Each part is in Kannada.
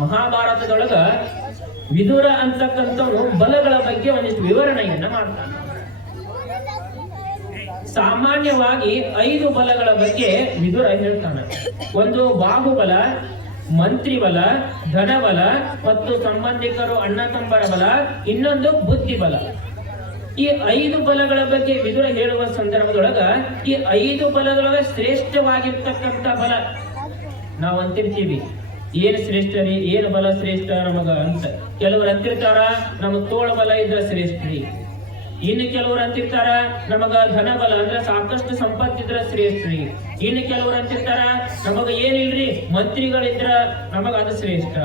ಮಹಾಭಾರತದೊಳಗ ವಿದುರ ಅಂತಕ್ಕಂಥವು ಬಲಗಳ ಬಗ್ಗೆ ಒಂದಿಷ್ಟು ವಿವರಣೆಯನ್ನ ಮಾಡ್ತಾನೆ ಸಾಮಾನ್ಯವಾಗಿ ಐದು ಬಲಗಳ ಬಗ್ಗೆ ವಿದುರ ಹೇಳ್ತಾನೆ. ಒಂದು ಬಾಹುಬಲ ಮಂತ್ರಿ ಬಲ ಧನಬಲ ಮತ್ತು ಸಂಬಂಧಿಕರು ಅಣ್ಣ ತಂಬರ ಬಲ, ಇನ್ನೊಂದು ಬುದ್ಧಿ ಬಲ ಈ ಐದು ಬಲಗಳ ಬಗ್ಗೆ ವಿದುರ ಹೇಳುವ ಸಂದರ್ಭದೊಳಗ ಈ ಐದು ಬಲಗಳ ಶ್ರೇಷ್ಠವಾಗಿರ್ತಕ್ಕಂಥ ಬಲ ನಾವು ಅಂತಿರ್ತೀವಿ. ಏನ್ ಶ್ರೇಷ್ಠ ರೀ? ಏನ್ ಬಲ ಶ್ರೇಷ್ಠ ನಮಗ ಅಂತ. ಕೆಲವ್ರು ಅಂತಿರ್ತಾರ, ನಮಗ್ ತೋಳ ಬಲ ಇದ್ರ ಶ್ರೇಷ್ಠ ರೀ. ಇನ್ನು ಕೆಲವರು ಅಂತಿರ್ತಾರ, ನಮಗ ಧನ ಬಲ ಅಂದ್ರೆ ಸಾಕಷ್ಟು ಸಂಪತ್ತಿದ್ರ ಶ್ರೇಷ್ಠ ರೀ. ಇನ್ನು ಕೆಲವರು ಅಂತಿರ್ತಾರ, ನಮಗ ಏನಿಲ್ರಿ ಮಂತ್ರಿಗಳಿದ್ರ ನಮಗ ಅದು ಶ್ರೇಷ್ಠ.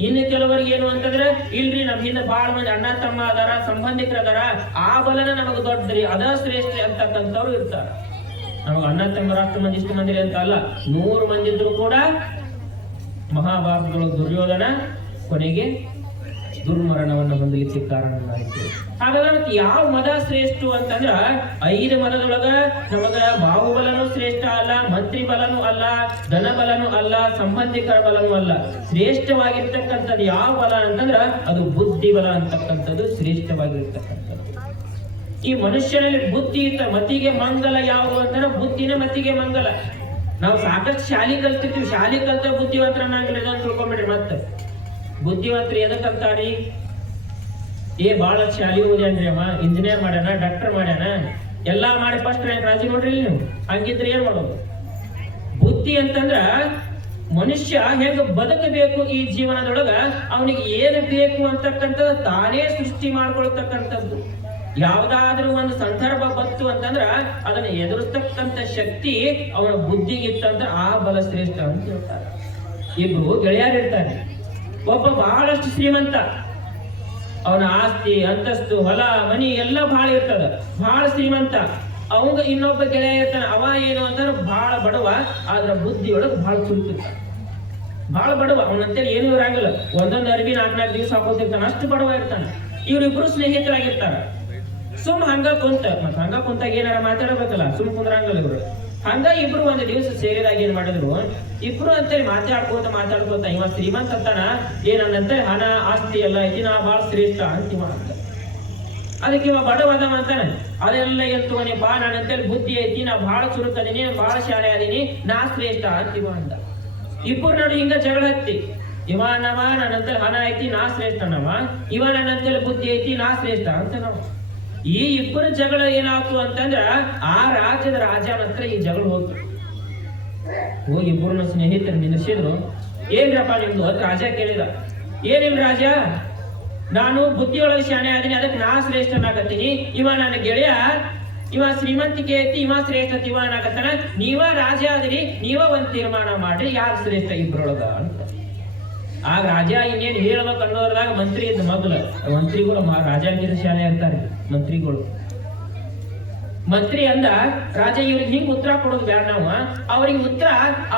ಇನ್ನು ಕೆಲವರಿಗೆ ಏನು ಅಂತಂದ್ರೆ, ಇಲ್ರಿ, ನಮ್ ಹಿಂದೆ ಬಾಳ ಮಂದಿ ಅಣ್ಣ, ತಮ್ಮ ಅದಾರ, ಸಂಬಂಧಿಕರ ಅದಾರ, ಆ ಬಲನ ನಮಗ ದೊಡ್ಡದ್ರಿ ಅದ ಶ್ರೇಷ್ಠ ಅಂತಕ್ಕಂಥವ್ರು ಇರ್ತಾರ. ನಮಗ ಅಣ್ಣ, ತಮ್ಮ ಅಷ್ಟು ಮಂದಿ ಇಷ್ಟು ಮಂದಿರಿ ಅಂತ ಅಲ್ಲ, ನೂರು ಮಂದಿ ಇದ್ರು ಕೂಡ ಮಹಾಭಾರತದೊಳಗೆ ದುರ್ಯೋಧನ ಕೊನೆಗೆ ದುರ್ಮರಣವನ್ನು ಹೊಂದಲಿಕ್ಕೆ ಕಾರಣವಾಯಿತು ಹಾಗಾದ್ರೆ ಯಾವ ಮದ ಶ್ರೇಷ್ಠ ಅಂತಂದ್ರ ಐದು ಮದದೊಳಗ ನಮಗ ಬಾಹುಬಲನು ಶ್ರೇಷ್ಠ ಅಲ್ಲ ಮಂತ್ರಿ ಬಲನು ಅಲ್ಲ ಧನ ಬಲನು ಅಲ್ಲ, ಸಂಬಂಧಿಕರ ಬಲನು ಅಲ್ಲ. ಶ್ರೇಷ್ಠವಾಗಿರ್ತಕ್ಕಂಥದ್ದು ಯಾವ ಬಲ ಅಂತಂದ್ರ ಅದು ಬುದ್ಧಿ ಬಲ ಅಂತಕ್ಕಂಥದ್ದು, ಶ್ರೇಷ್ಠವಾಗಿರ್ತಕ್ಕಂಥದ್ದು. ಈ ಮನುಷ್ಯನಲ್ಲಿ ಬುದ್ಧಿ ಮತಿಗೆ ಮಂಗಲ ಯಾವುದು ಅಂತಂದ್ರೆ ಬುದ್ಧಿನ ಮತಿಗೆ ಮಂಗಲ. ನಾವು ಸಾಕಷ್ಟು ಶಾಲಿ ಕಲ್ತಿರ್ತೀವಿ ಶಾಲಿ ಕಲ್ತ ಬುದ್ಧಿವಂತರನ್ನಾಗಿಲ್ಲ ಅಂತ ತಿಳ್ಕೊಂಬಿಡ್ರಿ ಮತ್ತೆ. ಬುದ್ಧಿವಂತರು ಎದಕ್ಕಂತಾರಿ ಏ ಭಾಳ ಶಾಲಿ ಓದ್ಯಾನ್ರಿ ಅಮ್ಮ. ಇಂಜಿನಿಯರ್ ಮಾಡ್ಯಾನ ಡಾಕ್ಟರ್ ಮಾಡ್ಯಾನ. ಎಲ್ಲಾ ಮಾಡಿ ಫಸ್ಟ್ ರ್ಯಾಂಕ್ ರಾಜಿ ನೋಡ್ರಿ ನೀವು. ಹಂಗಿದ್ರೆ ಏನ್ ಮಾಡೋದು? ಬುದ್ಧಿ ಅಂತಂದ್ರ ಮನುಷ್ಯ ಹೆಂಗ ಬದುಕಬೇಕು ಈ ಜೀವನದೊಳಗ? ಅವನಿಗೆ ಏನು ಬೇಕು ಅಂತಕ್ಕಂಥದ್ದು ತಾನೇ ಸೃಷ್ಟಿ ಮಾಡ್ಕೊಳ್ತಕ್ಕಂಥದ್ದು. ಯಾವ್ದಾದ್ರೂ ಒಂದು ಸಂದರ್ಭ ಬಂತು ಅಂತಂದ್ರ ಅದನ್ನ ಎದುರಿಸ್ತಕ್ಕಂಥ ಶಕ್ತಿ ಅವನ ಬುದ್ಧಿಗಿತ್ತಂದ್ರೆ ಆ ಬಲ ಶ್ರೇಷ್ಠ ಅಂತ ಹೇಳ್ತಾರೆ. ಇಬ್ರು ಗೆಳೆಯರಿರ್ತಾರೆ ಒಬ್ಬ ಬಹಳಷ್ಟು ಶ್ರೀಮಂತ. ಅವನ ಆಸ್ತಿ, ಅಂತಸ್ತು, ಹೊಲ, ಮನಿ ಎಲ್ಲ ಬಹಳ ಇರ್ತದ. ಬಹಳ ಶ್ರೀಮಂತ. ಅವಂಗ ಇನ್ನೊಬ್ಬ ಗೆಳೆಯ ಇರ್ತಾನೆ. ಅವ ಏನು ಅಂತಾರ ಬಹಳ ಬಡವ, ಆದ್ರ ಬುದ್ಧಿಯೊಳಗೆ ಬಹಳ ಚುರುಕಿರ್ತಾನ. ಬಹಳ ಬಡವ. ಅವನಂತೇಳಿ ಏನೂ ಇರಂಗಿಲ್ಲ ಒಂದೊಂದು ಅರ್ಬಿ ನಾಲ್ಕು ನಾಲ್ಕು ದಿವಸ ಹಾಕೋತಿರ್ತಾನೆ. ಅಷ್ಟು ಬಡವ ಇರ್ತಾನೆ. ಇವ್ರಿಬ್ರು ಸ್ನೇಹಿತರಾಗಿರ್ತಾರ. ಸುಮ್ ಹಂಗ ಕುಂತ ಮತ್ ಹಂಗ ಕುಂತಾಗ ಏನಾರ ಮಾತಾಡಬೇಕಲ್ಲ, ಸುಮ್ ಕುಂದ್ರಂಗಲ್ಲ ಇವರು. ಹಂಗ ಇಬ್ರು ಒಂದು ದಿವಸ ಸೇರಿದಾಗ ಏನ್ ಮಾಡಿದ್ರು, ಇಬ್ರು ಅಂತೇಳಿ ಮಾತಾಡ್ಕೋತ ಮಾತಾಡ್ಕೋತ ಇವ ಶ್ರೀಮಂತ ಅಂತಾನ ಏನಂದಂತೆ ಹಣ, ಆಸ್ತಿ ಎಲ್ಲ ಐತಿ, ನಾ ಬಾಳ ಶ್ರೇಷ್ಠ ಅಂತ ಇವ ಅಂತ. ಅದಕ್ಕೆ ಇವ ಬಡವಾದ ಅಂತಾನೆ, ಅದೆಲ್ಲ ಎತ್ತು ನೀ ಬಾ ಅಂತೇಳಿ ಬುದ್ಧಿ ಐತಿ, ನಾ ಬಹಳ ಚುರುಕದೀನಿ ಬಾಳ ಶಾಲೆ ಅದೀನಿ, ನಾ ಶ್ರೇಷ್ಠ ಅಂತ ಇವ ಅಂದ. ಇಬ್ಬರು ನಡು ಹಿಂಗ ಜಗಳ ಹತ್ತಿ, ಇವ ನವ ನನ್ನಂತ ಹಣ ಐತಿ, ನಾ ಶ್ರೇಷ್ಠ ನವ ಇವ ನನ್ನಂತೇಳಿ ಬುದ್ಧಿ ಐತಿ, ನಾ ಶ್ರೇಷ್ಠ ಅಂತ ನಾವು ಈ ಇಬ್ಬರ ಜಗಳ ಏನಾಯ್ತು ಅಂತಂದ್ರ ಆ ರಾಜ್ಯದ ರಾಜನ ಹತ್ರ ಈ ಜಗಳ ಹೋಗ್ತು ಹೋಗಿ ಇಬ್ಬರನ್ನ ಸ್ನೇಹಿತರು ನಿಲ್ಲಿಸಿದ್ರು. ಏನ್ರಪ್ಪ ನಿಮ್ದು? ಅಂತ ರಾಜ ಕೇಳಿದ. ಏನಿಲ್ಲ ರಾಜ? ನಾನು ಬುದ್ಧಿಯೊಳಗೆ ಶಾಣೆ ಆದೀನಿ, ಅದಕ್ಕೆ ನಾ ಶ್ರೇಷ್ಠನಾಗತ್ತೀನಿ. ಇವ ನನ್ನ ಗೆಳೆಯ. ಇವ ಶ್ರೀಮಂತಿಕೆ ಐತಿ, ಇವ ಶ್ರೇಷ್ಠ ಇವ ನೀವ ರಾಜ ಆದಿರಿ ನೀವ ಒಂದ್ ತೀರ್ಮಾನ ಮಾಡ್ರಿ, ಯಾರು ಶ್ರೇಷ್ಠ ಇಬ್ರೊಳಗ ಅಂತ. ಆಗ ರಾಜ ಇನ್ನೇನು ಹೇಳಬೇಕು ಅನ್ನೋದ್ರಾಗ ಮಂತ್ರಿ ಇದ್ದ ಮೊದಲು. ಮಂತ್ರಿಗಳು ರಾಜಾಗಿರ ಶಾಲೆ ಅಂತಾರೆ, ಮಂತ್ರಿಗಳು. ಮಂತ್ರಿ ಅಂದ, ರಾಜ ಇವ್ರಿಗೆ ಹಿಂಗ್ ಉತ್ತರ ಕೊಡೋದು ಬೇಡ ನಾವು, ಅವ್ರಿಗೆ ಉತ್ತರ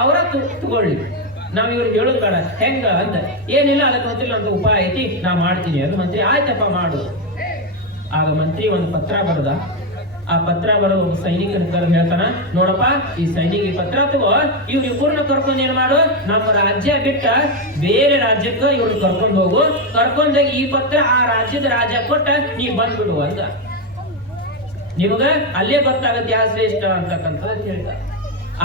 ಅವರ ತಗೊಳ್ಳಿ. ನಾವ್ ಇವ್ರಿಗೆ ಹೇಳೋದು ಬೇಡ. ಹೆಂಗ ಅಂದ, ಏನಿಲ್ಲ, ಅದಕ್ಕೆ ಮಂತ್ರಿ ನಂದು ಉಪಾಯ ಐತಿ, ನಾ ಮಾಡ್ತೀನಿ. ಅದು ಮಂತ್ರಿ, ಆಯ್ತಪ್ಪ ಮಾಡು. ಆಗ ಮಂತ್ರಿ ಒಂದು ಪತ್ರ ಬರದ. ಆ ಪತ್ರ ಬರೋದು ಒಬ್ಬ ಸೈನಿಕ ಕರೆದು ಹೇಳ್ತಾನ. ನೋಡಪ್ಪ, ಈ ಸೈನಿಕ ಪತ್ರ ತಗೋ ಇವ್ರು ಇಬ್ಬರನ್ನ ಕರ್ಕೊಂಡು ಏನ್ ಮಾಡು? ನಮ್ಮ ರಾಜ್ಯ ಬಿಟ್ಟ ಬೇರೆ ರಾಜ್ಯಕ್ಕೆ ಇವ್ರು ಕರ್ಕೊಂಡು ಹೋಗು. ಕರ್ಕೊಂಡೋಗಿ ಈ ಪತ್ರ ಆ ರಾಜ್ಯದ ರಾಜ ಕೊಟ್ಟ ನೀ ಬಂದ್ಬಿಡು ಅಂತ ನಿಮಗ ಅಲ್ಲೇ ಗೊತ್ತಾಗತ್ತೆ ಯಾವ ಶ್ರೇಷ್ಠ ಅಂತಕ್ಕಂಥದ್ದು ಹೇಳ್ತಾರೆ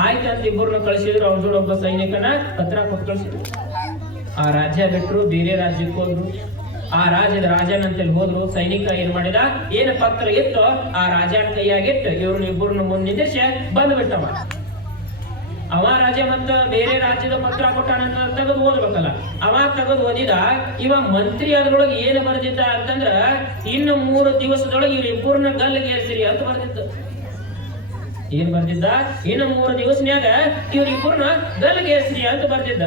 ಆಯ್ತು ಅಂತ ಇಬ್ಬರನ್ನ ಕಳಿಸಿದ್ರು, ಅವ್ರ ಜೋಡ ಒಬ್ಬ ಸೈನಿಕನ ಪತ್ರ ಕೊಟ್ಟು ಕಳಿಸಿದ್ರು. ಆ ರಾಜ್ಯ ಬಿಟ್ಟರು ಬೇರೆ ರಾಜ್ಯಕ್ಕೆ ಹೋದ್ರು. ಆ ರಾಜದ ರಾಜನ ಅಂತೇಳಿ ಹೋದ್ರು. ಸೈನಿಕ ಏನ್ ಮಾಡಿದ? ಏನ ಪತ್ರ ಇತ್ತು, ಆ ರಾಜನ ಕೈಯಾಗಿಟ್ಟು ಇವ್ರನ್ನ ಇಬ್ಬರನ್ನ ಮುಂದೆ ಬಂದು ಬಂದ್ಬಿಟ್ಟವ. ಅವ ರಾಜ ಮತ್ತ ಬೇರೆ ರಾಜ್ಯದ ಪತ್ರ ಕೊಟ್ಟಾನಂತ ತೆಗೆದು ಓದ್ಬೇಕಲ್ಲ. ಅವ ತೆಗೆದು ಓದಿದ, ಇವ ಮಂತ್ರಿ ಅದ್ರೊಳಗೆ ಏನು ಬರ್ದಿದ್ದ ಅಂತಂದ್ರ, ಇನ್ನು ಮೂರು ದಿವಸದೊಳಗೆ ಇವ್ರಿಬ್ಬರನ್ನ ಗಲ್ಲಿಗೇರಿಸಿರಿ ಅಂತ ಬರ್ದಿತ್ತು. ಏನ್ ಬರ್ದಿದ್ದ? ಇನ್ನು ಮೂರು ದಿವಸನ್ಯಾಗ ಪೂರ್ಣ ಗಲ್ಲಿಗೇರಿಸಿರಿ ಅಂತ ಬರ್ದಿದ್ದ.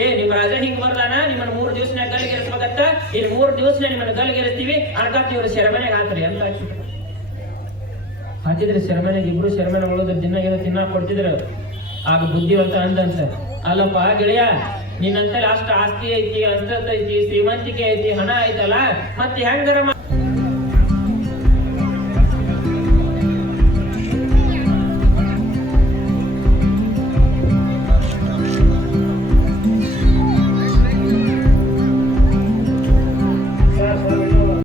ಏ, ನಿಮ್ ರಾಜ ಹಿಂಗ್ ಬರ್ದಾನ? ನಿಮ್ಮನ್ನ ಮೂರು ದಿವಸನ್ಯಾಗ ಗಲ್ಲಿಗೇರಿಸ್ಬೇಕಂತ? ಇನ್ ಮೂರು ದಿವಸನ್ಯಾಗ ನಿಮ್ಮನ್ನ ಗಲ್ಗೇರಿಸ್ತೀವಿ ಅನ್ಕಾತ್ ಇವ್ರ ಶರಮನೆಗೆ ಹಾಕ್ರಿ ಅಂತ ಹಾಕಿದ್ರು. ಶರ್ಮನೆಗೆ ಇಬ್ರು ಶರ್ಮನೆ ಉಳಿದ ದಿನ ಏನೋ ತಿನ್ನ ಕೊಡ್ತಿದ್ರು. ಆಗ ಬುದ್ಧಿವಂತ ಅಂದಂತ, ಅಲ್ಲಪ್ಪ ಗೆಳೆಯ, ನಿನ್ನಂತಲ್ಲಿ ಅಷ್ಟ ಆಸ್ತಿ ಐತಿ ಅಂತ ಐತಿ ಶ್ರೀಮಂತಿಕೆ ಐತಿ, ಹಣ ಐತಲ್ಲ, ಮತ್ತೆ ಹೆಂಗಾರ